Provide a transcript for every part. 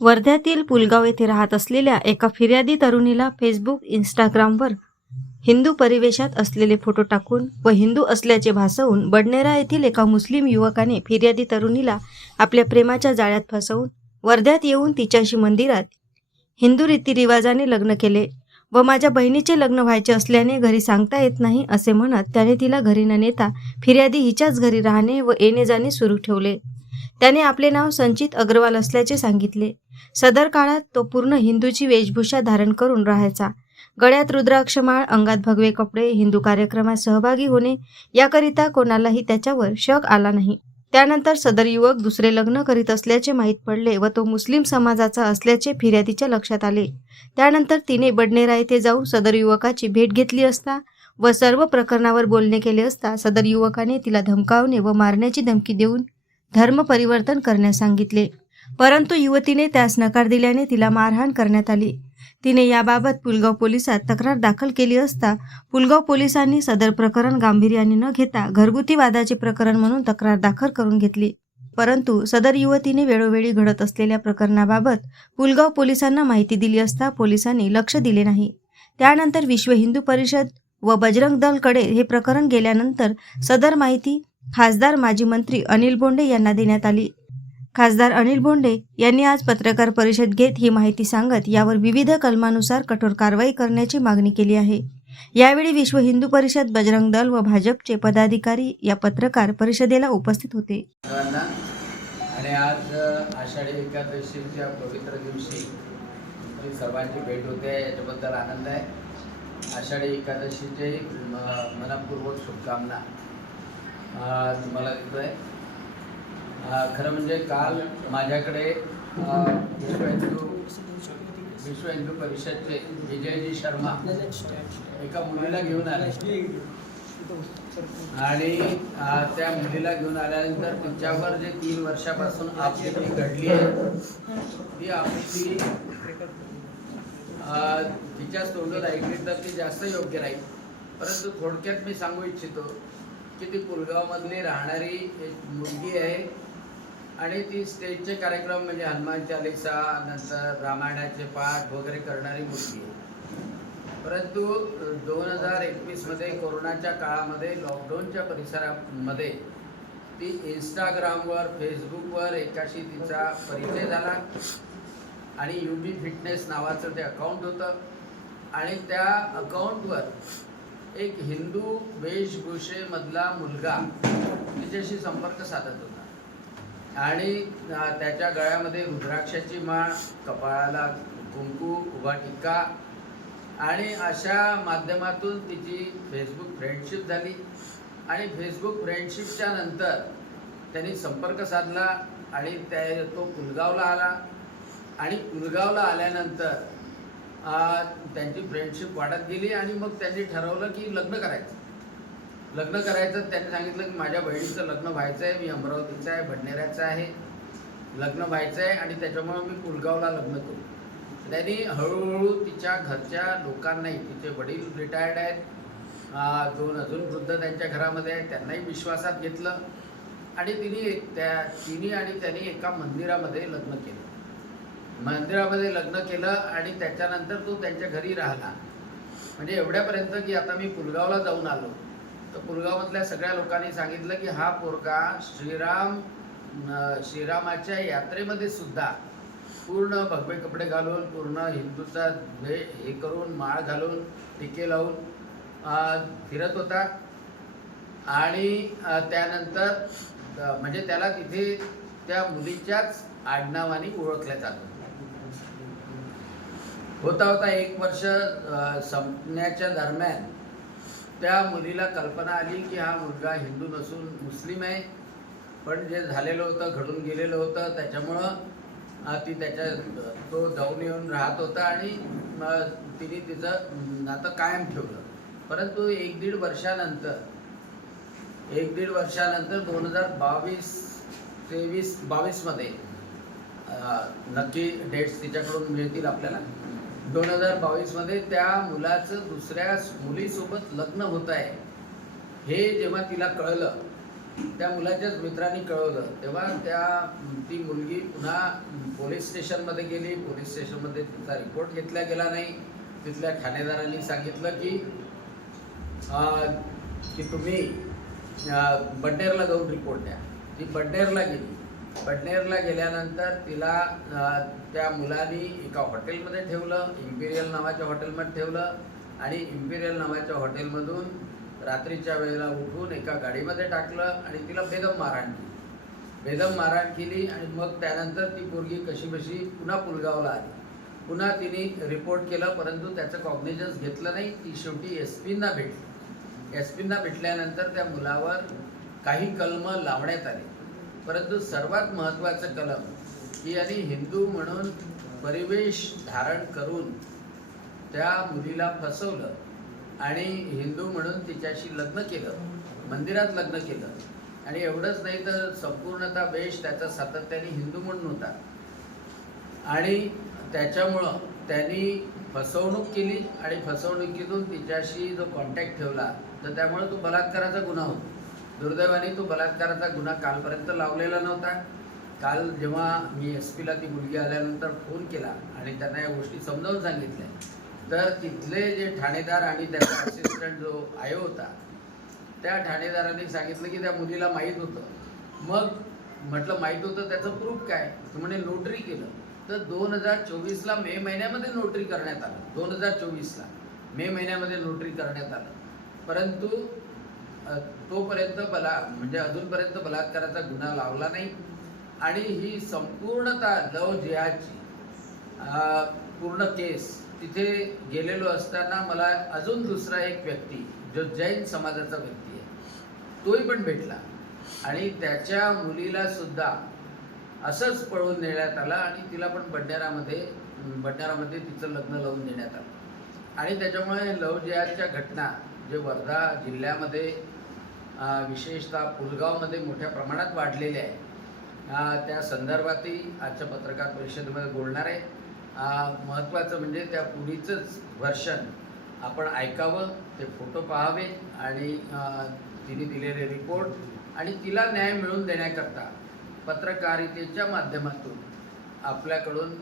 वर्ध्यातील पुलगाव येथे राहत असलेल्या एका फिर्यादी तरुणीला फेसबुक इंस्टाग्रामवर हिंदू परिवेशात असलेले फोटो टाकून व हिंदू असल्याचे भासवून बडनेरा येथील एका मुस्लिम युवकाने फिर्यादी तरुणीला आपल्या प्रेमाच्या जाळ्यात फसवून वर्ध्यात येऊन तिच्याशी मंदिरात हिंदू रीतिरिवाजाने लग्न केले व माझ्या बहिणीचे लग्न व्हायचे असल्याने घरी सांगता येत नाही असे म्हणत त्याने तिला घरी न नेता फिर्यादी हिच्याच घरी राहणे व येणे जाणे सुरू ठेवले. त्याने आपले नाव संचित अग्रवाल असल्याचे सांगितले. सदर काळात तो पूर्ण हिंदूची वेशभूषा धारण करून राहायचा. गळ्यात रुद्राक्षमाळ अंगात भगवे कपडे हिंदू कार्यक्रमात सहभागी होणे याकरिता कोणालाही त्याच्यावर शक आला नाही. त्यानंतर सदर युवक दुसरे लग्न करीत असल्याचे माहीत पडले व तो मुस्लिम समाजाचा असल्याचे फिर्यादीच्या लक्षात आले. त्यानंतर तिने बडनेरा येथे जाऊन सदर युवकाची भेट घेतली असता व सर्व प्रकरणावर बोलणे केले असता सदर युवकाने तिला धमकावणे व मारण्याची धमकी देऊन धर्म परिवर्तन करण्यास सांगितले. परंतु युवतीने त्यास नकार दिल्याने तिला मारहाण करण्यात आली. तिने याबाबत पुलगाव पोलिसात तक्रार दाखल केली असता पुलगाव पोलिसांनी सदर प्रकरण गांभीर्याने न घेता घरगुती वादाचे प्रकरण म्हणून तक्रार दाखल करून घेतली. परंतु सदर युवतीने वेळोवेळी घडत असलेल्या प्रकरणाबाबत पुलगाव पोलिसांना माहिती दिली असता पोलिसांनी लक्ष दिले नाही. त्यानंतर विश्व हिंदू परिषद व बजरंग दलकडे हे प्रकरण गेल्यानंतर सदर माहिती खासदार माजी मंत्री अनिल बोंडे यांना देण्यात आली. खासदार अनिल बोंडे यांनी आज पत्रकार परिषद घेत ही माहिती सांगत यावर विविध कलमानुसार कठोर कारवाई करण्याची मागणी केली आहे. यावेळी विश्व हिंदू परिषद बजरंग दल व भाजपचे पदाधिकारी या पत्रकार परिषदेला उपस्थित होते. आणि आज आषाढी एकादशीच्या पवित्र दिवशी सर्वांची भेट होते. याच्याबद्दल आनंद आहे. आषाढी एकादशीचे मनपूर्वक शुभकामना. तुम्हाला देतो आहे खरं म्हणजे काल माझ्याकडे विश्व हिंदू विश्व हिंदू परिषदचे विजयजी शर्मा एका मुलीला घेऊन आले. आणि त्या मुलीला घेऊन आल्यानंतर तिच्यावर जे तीन वर्षापासून आपली घडली आहे ती आपली अ, तिच्याच तोंडात ऐकली तर ती जास्त योग्य राहील. परंतु थोडक्यात मी सांगू इच्छितो की ती पुलगावमधली राहणारी एक मुलगी आहे. आणि ती स्टेजचे कार्यक्रम म्हणजे हनुमान चालिसा नंतर रामायणाचे पाठ वगैरे करणारी मुलगी आहे. परंतु दोन हजार एकवीसमध्ये कोरोनाच्या काळामध्ये लॉकडाऊनच्या परिसरामध्ये ती इंस्टाग्रामवर फेसबुकवर एकाशी तिचा परिचय झाला. आणि यू बी फिटनेस नावाचं ते अकाउंट होतं. आणि त्या अकाउंटवर एक हिंदू वेशभूषेमधला मुलगा तिच्याशी संपर्क साधत होता. आणि त्याच्या गळ्यामध्ये रुद्राक्षाची माळ कपाळाला कुंकू उभा टिक्का आणि अशा माध्यमातून तिची फेसबुक फ्रेंडशिप झाली. आणि फेसबुक फ्रेंडशिपच्या नंतर त्यांनी संपर्क साधला आणि त्या तो पुलगावला आला. आणि पुलगावला आल्यानंतर त्यांची फ्रेंडशिप वाढत गेली आणि मग त्यांनी ठरवलं की लग्न करायचं. लग्न करायचं त्यांनी सांगितलं की माझ्या बहिणीचं लग्न व्हायचं आहे मी अमरावतीचं आहे भंडेऱ्याचं आहे. लग्न व्हायचं आहे आणि त्याच्यामुळं मी पुलगावला लग्न करू. त्यांनी हळूहळू तिच्या घरच्या लोकांनाही तिचे वडील रिटायर्ड आहेत. दोन अजून वृद्ध त्यांच्या घरामध्ये आहेत त्यांनाही विश्वासात घेतलं. आणि तिने त्या तिने आणि त्यांनी एका मंदिरामध्ये लग्न केलं. मंदिरामध्ये लग्न केलं आणि त्याच्यानंतर तो त्यांच्या घरी राहिला. म्हणजे एवढ्यापर्यंत की आता मी पुलगावला जाऊन आलो. तर पुलगावातल्या सगळ्या लोकांनी सांगितलं की हा पोरगा श्रीराम श्रीरामाच्या यात्रेमध्ये सुद्धा पूर्ण भगवे कपडे घालून पूर्ण हिंदूचा हे हे करून माळ घालून टिके लावून फिरत होता. आणि त्यानंतर म्हणजे त्याला तिथे त्या मुलीच्याच आडनावाने ओळखल्या जात होता होता एक वर्ष संपण्याच्या दरम्यान त्या मुलीला कल्पना आली की हा मुलगा हिंदू नसून मुस्लिम आहे. पण जे झालेलं होतं घडून गेलेलं होतं त्याच्यामुळं ती त्याच्या तो जाऊन येऊन राहत होता आणि तिने तिचं नातं कायम ठेवलं. परंतु एक दीड वर्षानंतर एक दीड वर्षानंतर दोन हजार बावीस तेवीस बावीसमध्ये नक्की डेट्स तिच्याकडून मिळतील आपल्याला. दोन हजार बावीसमध्ये त्या मुलाचं दुसऱ्या मुलीसोबत लग्न होत आहे. हे जेव्हा तिला कळलं त्या मुलाच्याच मित्रांनी कळवलं तेव्हा त्या ती मुलगी पुन्हा पोलीस स्टेशनमध्ये गेली. पोलीस स्टेशनमध्ये तिचा रिपोर्ट घेतला गेला नाही. तिथल्या ठाणेदारांनी सांगितलं की की तुम्ही बड्डेरला जाऊन रिपोर्ट द्या. ती बड्डेरला गेली. बडनेरला गेल्यानंतर तिला त्या मुलांनी एका हॉटेलमध्ये ठेवलं इम्पिरियल नावाच्या हॉटेलमध्ये ठेवलं आणि इम्पिरियल नावाच्या हॉटेलमधून रात्रीच्या वेळेला उठून एका गाडीमध्ये टाकलं आणि तिला बेदम मारहाण केली. बेदम मारहाण केली आणि मग त्यानंतर ती पोरगी कशीबशी पुन्हा पुलगावला आली. पुन्हा तिने रिपोर्ट केलं परंतु त्याचं कॉग्निजन्स घेतलं नाही. ती शेवटी एस पींना भेटली. एस पींना भेटल्यानंतर त्या मुलावर काही कलम लावण्यात आली. परंतु सर्वात महत्त्वाचं कलम की यांनी हिंदू म्हणून परिवेश धारण करून त्या मुलीला फसवलं आणि हिंदू म्हणून तिच्याशी लग्न केलं मंदिरात लग्न केलं. आणि एवढंच नाही तर संपूर्णतः वेश त्याचा सातत्याने हिंदू म्हणून होता. आणि त्याच्यामुळं त्यांनी फसवणूक केली आणि फसवणुकीतून तिच्याशी जो कॉन्टॅक्ट ठेवला तर त्यामुळे तो बलात्काराचा गुन्हा होता. दुर्दैवाने तो बलात्काराचा गुन्हा कालपर्यंत लावलेला नव्हता. काल जेव्हा मी एस पीला ती मुलगी आल्यानंतर फोन केला आणि त्यांना या गोष्टी समजावून सांगितल्या तर तिथले जे ठाणेदार आणि त्याचा असिस्टंट जो आयो होता त्या ठाणेदारांनी सांगितलं की त्या मुलीला माहीत होतं. मग म्हटलं माहीत होतं त्याचं प्रूफ काय? म्हणे नोटरी केलं. तर दोन हजार चोवीसला मे महिन्यामध्ये नोटरी करण्यात आलं. दोन हजार चोवीसला मे महिन्यामध्ये नोटरी करण्यात आलं. परंतु तोपर्यंत बला म्हणजे अजूनपर्यंत बलात्काराचा गुन्हा लावला नाही. आणि ही संपूर्णतः लव जिहाची पूर्ण केस तिथे गेलेलो असताना मला अजून दुसरा एक व्यक्ती जो जैन समाजाचा व्यक्ती आहे तोही पण भेटला. आणि त्याच्या मुलीला सुद्धा असंच पळून नेण्यात आलं आणि तिला पण बडनेरामध्ये बडनेरामध्ये तिचं लग्न लावून देण्यात आलं. आणि त्याच्यामुळे लव जिहादच्या घटना जे वर्धा जिल्ह्यामध्ये विशेषतः पुलगावमध्ये मोठ्या प्रमाणात वाढलेले आहे. त्या संदर्भातही आजच्या पत्रकार परिषदेमध्ये बोलणार आहे. महत्त्वाचं म्हणजे त्या पुढीचंच व्हर्शन आपण ऐकावं ते फोटो पाहावे आणि तिने दिलेले रिपोर्ट आणि तिला न्याय मिळवून देण्याकरता पत्रकारितेच्या माध्यमातून आपल्याकडून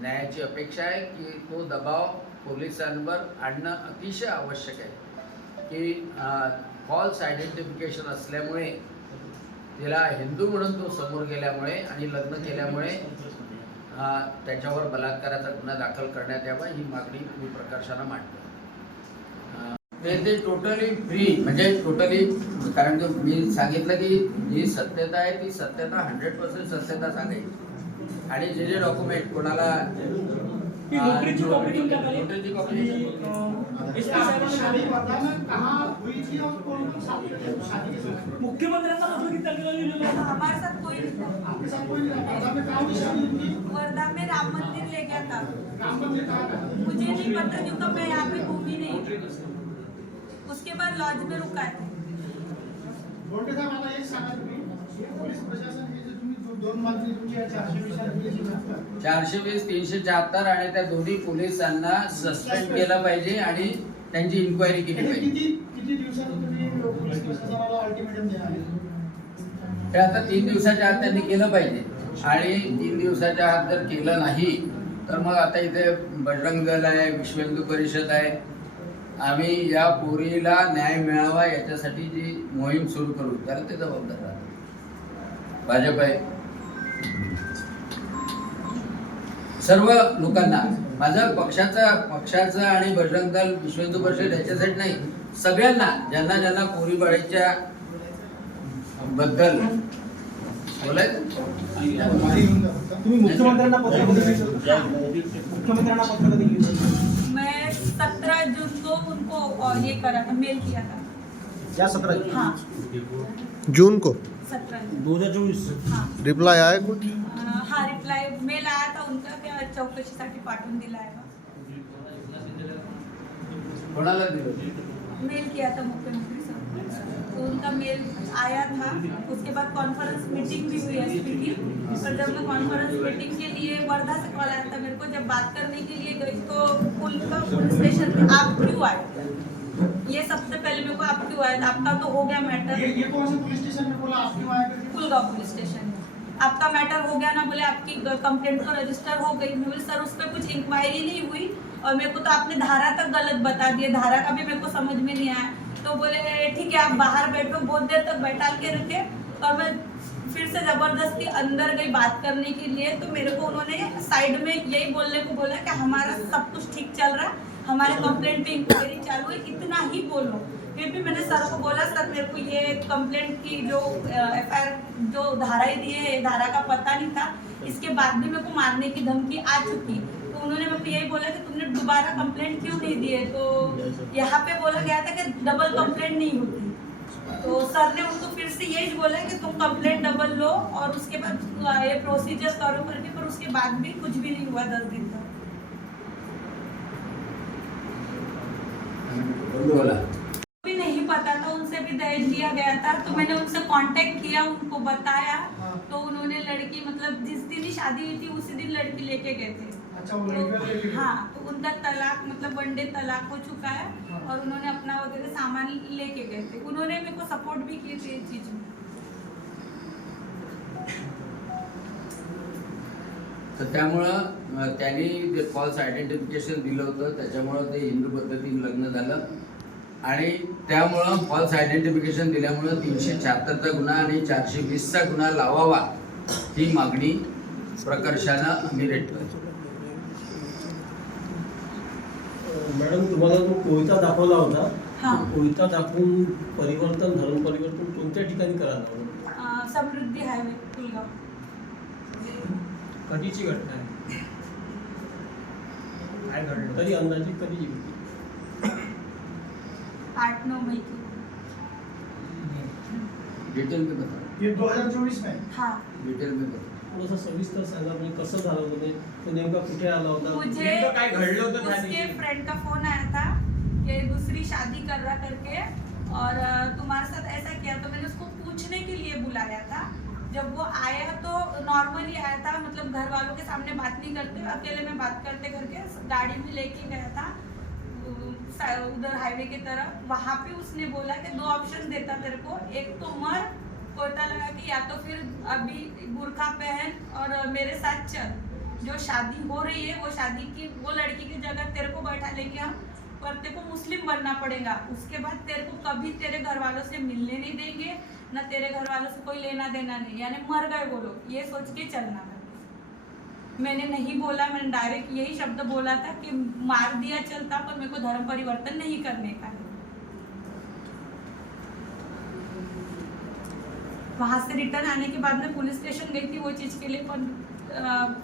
न्यायाची अपेक्षा आहे की तो दबाव पोलिसांवर आणणं अतिशय आवश्यक आहे. की फॉल्स आयडेंटिफिकेशन असल्यामुळे तिला हिंदू म्हणून तो समोर गेल्यामुळे आणि लग्न केल्यामुळे त्याच्यावर बलात्काराचा गुन्हा दाखल करण्यात यावा ही मागणी मी प्रकर्षानं मांडतो ते ते टोटली फ्री म्हणजे टोटली कारण की मी सांगितलं की जी सत्यता आहे ती सत्यता हंड्रेड पर्सेंट सत्यता सांगायची. आणि जे जे डॉक्युमेंट कोणाला कॉपी नोकरीची copy की, आहे. अं, एस शादी साहेबांना वर्धा में कहाँ हुई थी और कौन सी शादी शादी के समय मुख्यमंत्र्यांचा अर्ज़ किती तारखेला लिहिलेला आहे? हमारे साथ कोई नहीं था। आपके साथ कोई नहीं था? वर्धा में कहाँ हुई शादी उनकी वर्धा में राम मंदिर ले गया था। राम मंदिर कहाँ था? मुझे नहीं पता क्योंकि मैं यहाँ पे घूमी नहीं। उसके बाद लॉज में रुका है। बोलते साहेब मला एक सांगा पोलीस प्रशासन चारशे वीस तीनशे शहात्तर आणि त्या दोन्ही पोलिसांना सस्पेंड केलं पाहिजे आणि त्यांची इन्क्वायरी केली पाहिजे. हे आता तीन दिवसाच्या आत त्यांनी केलं पाहिजे. आणि तीन दिवसाच्या आत जर केलं नाही तर मग आता इथे बजरंग दल आहे विश्व हिंदू परिषद आहे. आम्ही या पोरीला न्याय मिळावा याच्यासाठी जी मोहीम सुरू करू त्याला ते जबाबदार भाजप आहे. सर्व लोकांना माझं पक्षाचा पक्षाचं आणि बजरंग दल विश्व हिंदू परिषद याच्यासाठी नाही सगळ्यांना ज्यांना ज्यांना बद्दल पत्र कधी लिहिलं? मैं सत्रह जून को उनको ये करा था मेल किया था। या सतरा हाँ जून को। हज़ार चोवीस हाँ। रिप्लाई आया कुछ? अं, हा रिप्लाय मेल आया था उनका क्या चौकशीसाठी पाठवून दिला आहे कोणाला दिलं मेल किया था मुख्यमंत्री साहब तो उनका मेल आया था। उसके बाद कॉन्फ्रेंस मीटिंग भी हुई एसपी की और जब मैं कॉन्फ्रेंस मीटिंग के लिए वर्धा से कॉल आया था मेरे को जब बात करने के लिए गई तो पुल का पुलिस स्टेशन आप क्यों आए? ये सबसे पहले मेरे को आपकी हुआ है आपका तो हो गया मैटर ये ये कौन से पुलिस स्टेशन में बोला आपकी वहाँ करके? कुलगांव पुलिस स्टेशन आपका मैटर हो गया ना बोले आपकी कंप्लेंट तो रजिस्टर हो गई। मैं बोली सर उस पर कुछ इंक्वायरी नहीं हुई और मेरे को तो आपने धारा तक गलत बता दिया। धारा का भी मेरे को समझ में नहीं आया। तो बोले ठीक है आप बाहर बैठो बहुत देर तक बैठा के रखे और मैं फिर से ज़बरदस्ती अंदर गई बात करने के लिए। तो मेरे को उन्होंने साइड में यही बोलने को बोला कि हमारा सब कुछ ठीक चल रहा है। हमारे कंप्लेंट पे इंक्वायरी चालू है, इतना ही बोलो। फिर भी मैंने सर को बोला, सर, मेरे को ये कंप्लेंट की जो एफ़ जो धाराएँ दी है धारा का पता नहीं था, इसके बाद भी मेरे को मारने की धमकी आ चुकी। तो उन्होंने मेरे को यही बोला कि तुमने दोबारा कंप्लेंट क्यों नहीं दी है तो यहाँ पे बोला गया था कि डबल कंप्लेंट नहीं होती। तो सर ने उनको फिर से यही बोला कि तुम कंप्लेंट डबल लो और उसके बाद ये प्रोसीजर करो करके, पर उसके बाद भी कुछ भी नहीं हुआ दस दिन तक। बोला। भी नहीं पता था उनसे भी दहेज लिया गया था तो मैंने उनसे कांटेक्ट किया उनको बताया। तो उन्होंने लड़की मतलब जिस दिन ही शादी हुई थी उसी दिन लड़की लेके गए थे। अच्छा वो लड़का हाँ तो उनका तलाक मतलब वन डे तलाक हो चुका है हाँ। और उन्होंने अपना वगैरह सामान लेके गए थे। उन्होंने मेरे को सपोर्ट भी किए थे इस चीज़ में। तर त्यामुळं त्यांनी ते फॉल्स आयडेंटिफिकेशन दिलं होतं त्याच्यामुळं ते हिंदू पद्धतीने लग्न झालं. आणि त्यामुळं फॉल्स आयडेंटिफिकेशन दिल्यामुळं तीनशे शहात्तरचा गुन्हा आणि चारशे वीसचा गुन्हा लावावा ही मागणी प्रकर्षानं आम्ही रेटतोय मॅडम तुम्हाला जो कोयता दाखवला होता हा. कोयता दाखवून परिवर्तन धर्म परिवर्तन कोणत्या ठिकाणी करायला समृद्धी हायवे कुलगाव. कधीची घटना आहे? काय घडलं? तरी अंदाजे कधी होती आठ नऊ मई की डिटेल में बता ये 2024 में हाँ. डिटेल में बता थोडंसं सविस्तर सांगा म्हणजे कसं झालं होतं ते? तो नेमका कुठे आला होता? मुझे नेमकं काय घडलं होतं त्या उसके दिवशी? फ्रेंड का फ़ोन आया था कि दूसरी शादी कर रहा करके और अ, तुम्हारे साथ ऐसा किया तो मैंने उसको पूछने के लिए बुलाया था। जब वो आया तो नॉर्मली आया था मतलब घर वालों के सामने बात नहीं करते, अकेले में बात करते करके गाड़ी में लेके गया था उधर हाईवे की तरफ़, वहाँ पे उसने बोला कि दो ऑप्शन देता तेरे को, एक तो मर कोयता लगा कि या तो फिर अभी बुरखा पहन और मेरे साथ चल। जो शादी हो रही है, वो शादी की, वो लड़की की जगह तेरे को बैठा लेंगे हम, पर तेरे को मुस्लिम बनना पड़ेगा। उसके बाद तेरे को कभी तेरे घर वालों से मिलने नहीं देंगे न तेरे घर वालों से कोई लेना देना नहीं यानी मर गए वो लोग ये सोच के चलना था। मैंने नहीं बोला मैंने डायरेक्ट यही शब्द बोला था कि मार दिया चलता पर मेरे को धर्म परिवर्तन नहीं करने का है। वहां से रिटर्न आने के बाद में पुलिस स्टेशन गई थी वो चीज़ के लिए पर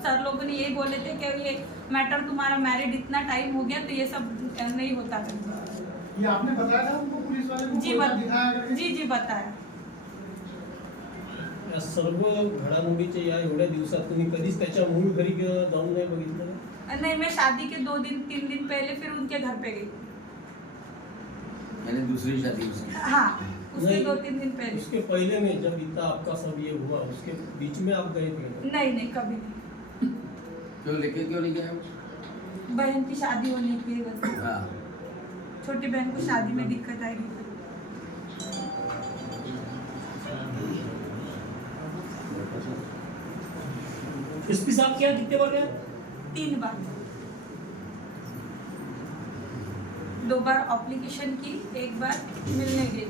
सर लोगों ने यही बोले थे कि ये मैटर तुम्हारा मैरिड इतना टाइम हो गया तो ये सब नहीं होता ये आपने बताया था उनको पुलिस वाले को? जी बत जी जी बताया। सर्व घडामोडीच्या या एवढ्या दिवसात तुम्ही कधीच त्याच्या मूळ घरी जाऊन नाही बघितलं? नहीं मैं शादी के दो दिन तीन दिन पहले फिर उनके घर पे गई. यानी दूसरी शादी उसकी हाँ उसके नहीं। दो तीन दिन पहले. उसके पहले में जब इतना आपका सब ये हुआ उसके बीच में आप गए थे? नहीं नहीं कभी नहीं. क्यों लेके क्यों नहीं गया बहन की शादी होने की है बस. हाँ. छोटी बहन को शादी में दिक्कत आएगी एसपी साहब क्या कितने बार गया तीन बार। दो बार एप्लीकेशन की एक बार मिलने गई